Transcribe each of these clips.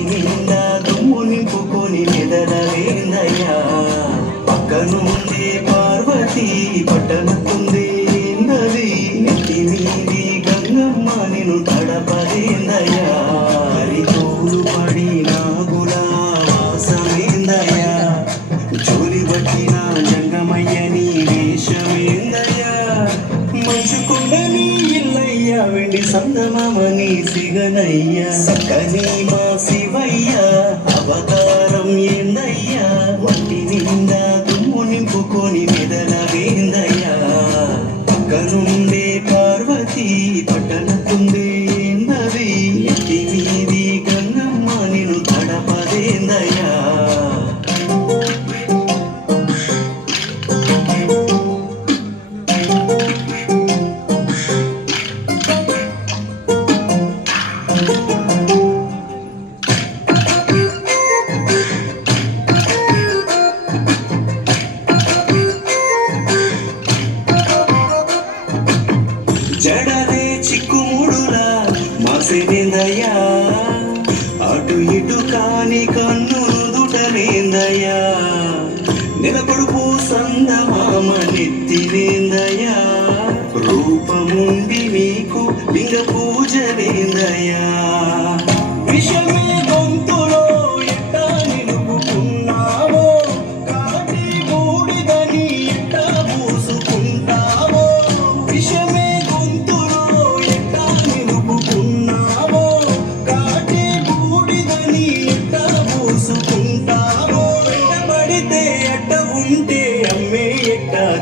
ఒంటి నిండా దుమ్ము నింపుకొని మెదలవేందయ్యా పక్కనుంది పార్వతి పట్టణకుంది నది నెత్తి మీది గంగమ్మ నిన్ను తడపదేందయ్యా హరితోలు పడి నాగులా వాసమేందయ్యా జోలి పట్టిన జంగమయ్య నీ వేషమేందయ్యా మంచుకొండని ఇల్లయ్యా వెండి సందమని సిగనయ్యా సక్కని మా శివయ్య అవతారం ఏందయ్యా వంటి నిండా దుమ్ము నింపుకొని మెదలవేందయ్యా పక్కనుండే పార్వతి పట్టణకుందే నది నెత్తి మీది గంగమ్మ నిన్ను తడపదేందయ్యా జడలే చిక్కుముడులా మాసేనేందయ్యా అటు ఇటు కాని కన్ను దుటలేందయ్యా నిలబడుపు సందమామ నెత్తినేందయ్యా రూపముండి నీకు లింగ పూజలేందయ్యా విషమే గొంతులో ఎట్టా నిలుపుకున్నావో కాటి బూడిదని ఎట్టా పూసుకుంటావో విషమే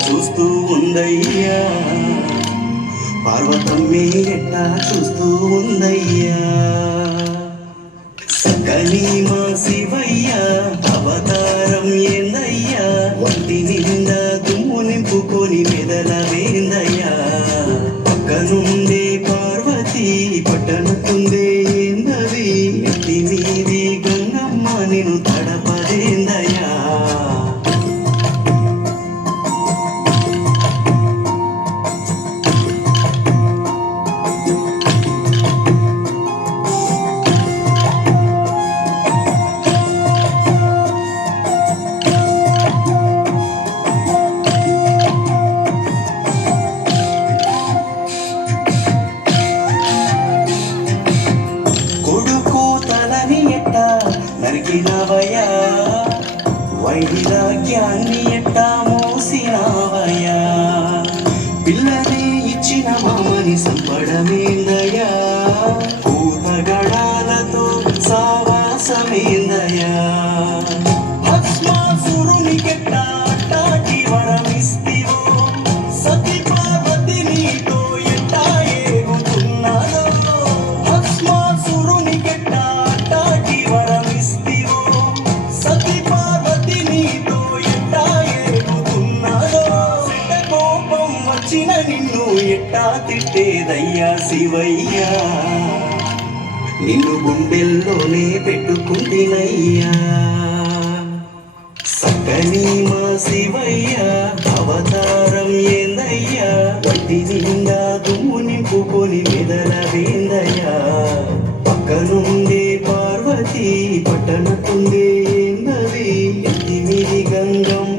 చూస్తూ ఉందయ్యా పార్వతమ్మే ఎట్టా చూస్తూ ఉందయ్యా సకలి మా శివయ్య అవతారం ఏందయ్యా వంటి నిండా దుమ్ము నింపుకొని మెదలవేందయ్యా పక్కనుండే పార్వతి పట్టణకుందే నది నెత్తి మీది గంగమ్మ నిన్ను తడపదేందయ్యా నరికినవయ్యా వైరాగ్యాన్ని ఎట్టా మోసినవయ్యా పిల్లనే ఇచ్చిన మామని సంపడమేందయ్యా కూతగడాలతో సావాసమేందయ్యా భస్మాసురునికెట్టా అట్టాటి వరమిస్తివో సతి పార్వతి నీతో ఎట్టా ఏగుతున్నదో భస్మాసురునికెట్టా అట్టాటి వరమిస్తివో సతి పార్వతి నీతో ఎట్టా ఏగుతున్నదో సెట కోపం వచ్చిన నిన్ను ఎట్టా తిట్టేదయ్యా శివయ్యా నిన్ను గుండెల్లోనే పెట్టుకుంటినయ్యా సకలి మా శివయ్య అవతారం ఏందయ్యా వంటి నిండా దుమ్ము నింపుకొని మెదలవేందయ్యా పక్కనుండే పార్వతి పట్టణకుందే నది ఎత్తి మీది గంగమ్మ